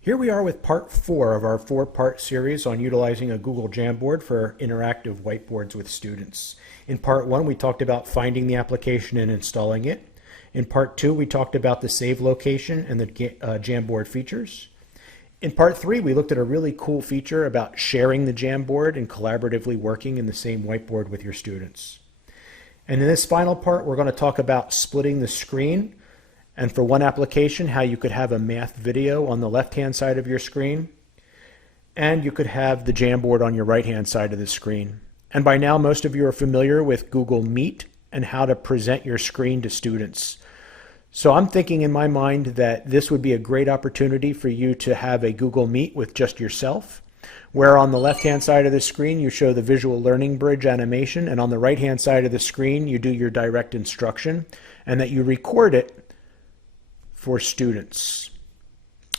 Here we are with part 4 of our 4-part series on utilizing a Google Jamboard for interactive whiteboards with students. In part 1, we talked about finding the application and installing it. In part 2, we talked about the save location and the Jamboard features. In part 3, we looked at a really cool feature about sharing the Jamboard and collaboratively working in the same whiteboard with your students. And in this final part, we're going to talk about splitting the screen. And for one application, how you could have a math video on the left-hand side of your screen, and you could have the Jamboard on your right-hand side of the screen. And by now, most of you are familiar with Google Meet and how to present your screen to students. So I'm thinking in my mind that this would be a great opportunity for you to have a Google Meet with just yourself, where on the left-hand side of the screen, you show the visual learning bridge animation, and on the right-hand side of the screen, you do your direct instruction, and that you record it for students.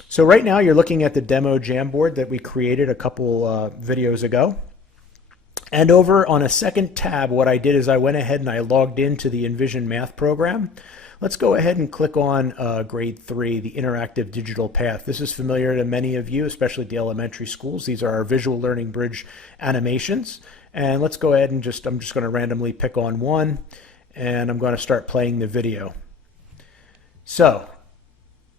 So right now you're looking at the demo Jamboard that we created a couple videos ago. And over on a second tab, what I did is I went ahead and I logged into the Envision Math program. Let's go ahead and click on grade 3, the interactive digital path. This is familiar to many of you, especially the elementary schools. These are our visual learning bridge animations. And let's go ahead and I'm just going to randomly pick on one, and I'm going to start playing the video. So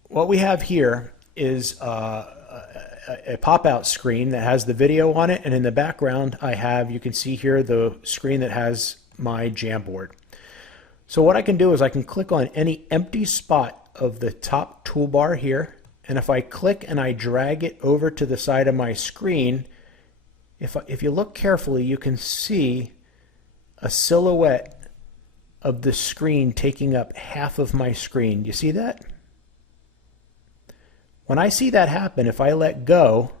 what we have here is a pop-out screen that has the video on it, and in the background you can see here the screen that has my Jamboard. So what I can do is I can click on any empty spot of the top toolbar here, and if I click and I drag it over to the side of my screen, if you look carefully, you can see a silhouette of the screen taking up half of my screen. Do you see that? When I see that happen, if I let go,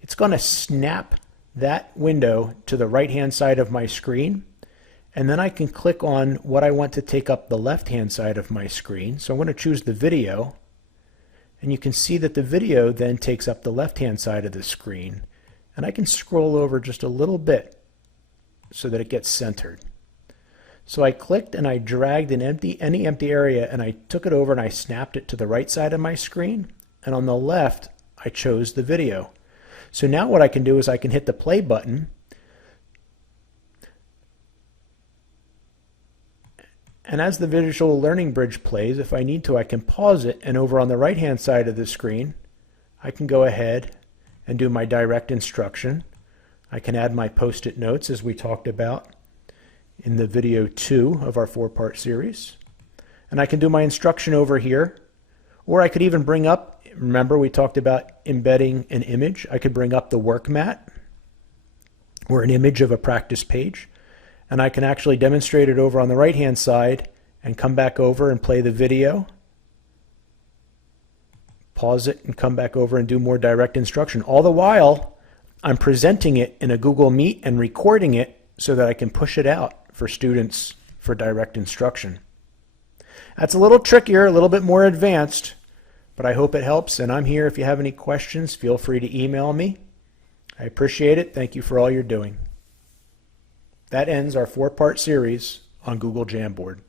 it's going to snap that window to the right-hand side of my screen, and then I can click on what I want to take up the left-hand side of my screen. So I'm going to choose the video, and you can see that the video then takes up the left-hand side of the screen, and I can scroll over just a little bit so that it gets centered. So I clicked and I dragged any empty area, and I took it over and I snapped it to the right side of my screen. And on the left, I chose the video. So now what I can do is I can hit the play button, and as the visual learning bridge plays, if I need to, I can pause it, and over on the right-hand side of the screen, I can go ahead and do my direct instruction. I can add my post-it notes, as we talked about in the video 2 of our 4-part series. And I can do my instruction over here, or I could even bring up, remember we talked about embedding an image. I could bring up the work mat or an image of a practice page, and I can actually demonstrate it over on the right-hand side and come back over and play the video, pause it, and come back over and do more direct instruction. All the while, I'm presenting it in a Google Meet and recording it so that I can push it out for students for direct instruction. That's a little trickier, a little bit more advanced, but I hope it helps, and I'm here if you have any questions. Feel free to email me. I appreciate it. Thank you for all you're doing. That ends our 4-part series on Google Jamboard.